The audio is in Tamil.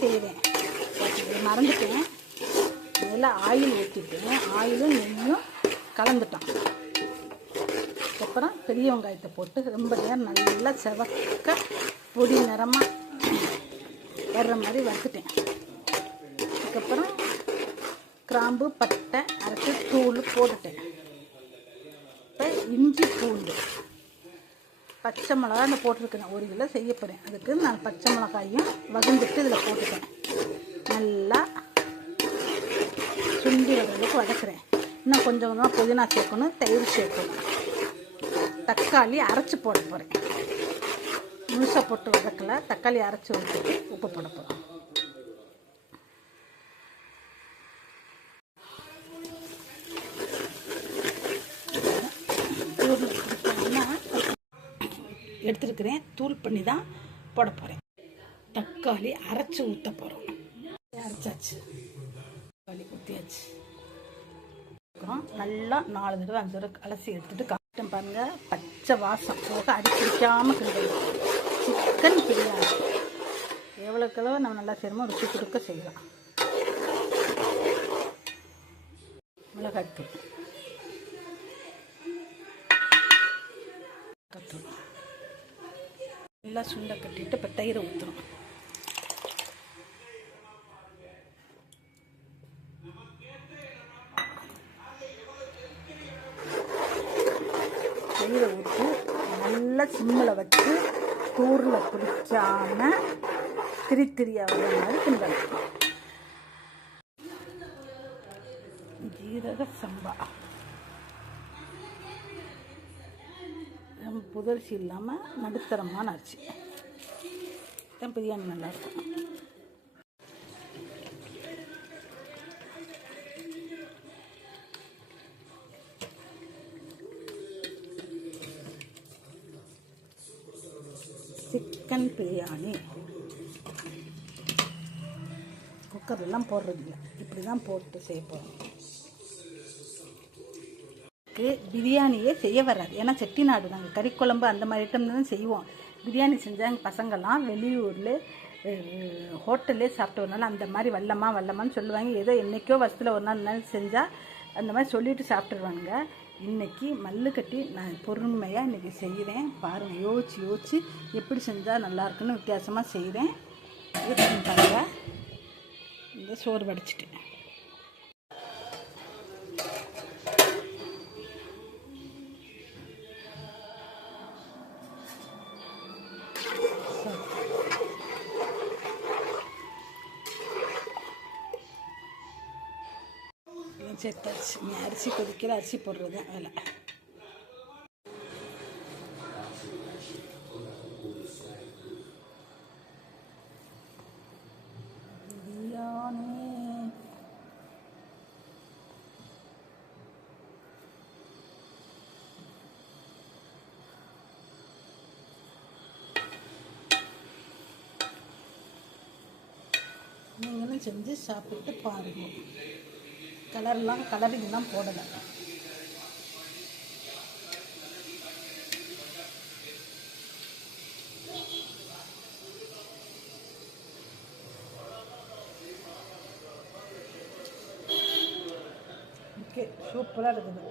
செய்வேன். மறந்துட்டேன். முதல்ல ஆயில் ஊற்றிட்டேன். ஆயிலும் நெய்யும் கலந்துட்டோம். அப்புறம் பெரிய வெங்காயத்தை போட்டு ரொம்ப நேரம் நல்லா செவக்க பொடி நிறமாக வர்ற மாதிரி வறுத்துட்டேன். அதுக்கப்புறம் கிராம்பு பட்டை அரைச்சி தூள் போட்டுட்டேன். இப்போ இஞ்சி பூண்டு பச்சை மிளகா இந்த போட்டிருக்கேன். 1 கிலோ செய்ய போகிறேன். அதுக்கு நான் பச்சை மிளகாயும் வகுந்துட்டு இதில் போட்டுட்டேன். நல்லா சுண்டி வர்றதுக்கு வதக்குறேன். இன்னும் கொஞ்சம் கொஞ்சமாக புதினா சேர்க்கணும், தயிர் சேர்க்கணும். தக்காளி அரைச்சி போட போகிறேன். முழுசாக போட்டு வதக்கலை. தக்காளி அரைச்சி ஊற்றிட்டு உப்பு போட போகிறோம். எடுத்துருக்கிறேன். தூள் பண்ணி தான் போட போகிறேன். தக்காளி அரைச்சி ஊற்ற போகிறோம். அரைச்சாச்சு, தக்காளி ஊற்றியாச்சு. நல்லா 4 தடவை 5 தடவை அலசி எடுத்துகிட்டு காட்டம் பாருங்கள். பச்சை வாசம் போக அடிப்பிடிக்காமல் கிண்டணும். சிக்கன் பிரியாணி எவ்வளோக்களவு நம்ம நல்லா செய்யணுமோ ருசி கொடுக்க செய்யலாம். மிளகாய்த்தூள், நல்லா சுண்டை கட்டிட்டு இப்போ தயிரை ஊற்றுறோம். தயிரை ஊற்றி நல்லா சிம்மில் வச்சு தூரில் பிடிக்காமல் திரியாக வர மாதிரி கிண்டணும். ஜீரக சம்பா நம்ம புதரிசி இல்லாமல் நடுத்தரமான அரிசி தான் பிரியாணி நல்லாயிருக்கும். சிக்கன் பிரியாணி குக்கர்லாம் போடுறதில்ல, இப்படி தான் போட்டு செய்ய போகிறோம். பிரியாணியே செய்ய வராது. ஏன்னா செட்டிநாடு நாங்கள் கறிக்குழம்பு அந்த மாதிரி ஐட்டம் தான் செய்வோம். பிரியாணி செஞ்சால் எங்கள் பசங்கள்லாம் வெளியூரில் ஹோட்டல்லே சாப்பிட்டு வரனால அந்த மாதிரி வல்லமான்னு சொல்லுவாங்க. ஏதோ என்றைக்கோ வருஷத்தில் ஒரு நாள் செஞ்சால் அந்த மாதிரி சொல்லிட்டு சாப்பிட்ருவாங்க. இன்றைக்கி மல்லு கட்டி நான் பொறுமையாக இன்றைக்கி செய்கிறேன். பாருங்கள், யோசித்து எப்படி செஞ்சால் நல்லாயிருக்குன்னு வித்தியாசமாக செய்கிறேன். பாருங்கள், இந்த சோறு வடிச்சிட்டேன். சேர்த்தாச்சு. நீ அரிசி கொதிக்கிற அரிசி போடுறது தான் வேலை. பிரியாணி நீங்களும் செஞ்சு சாப்பிட்டு பாருங்கள். கலரிங்லாம் போடலை. ஓகே, சூப்பராக இருக்குது.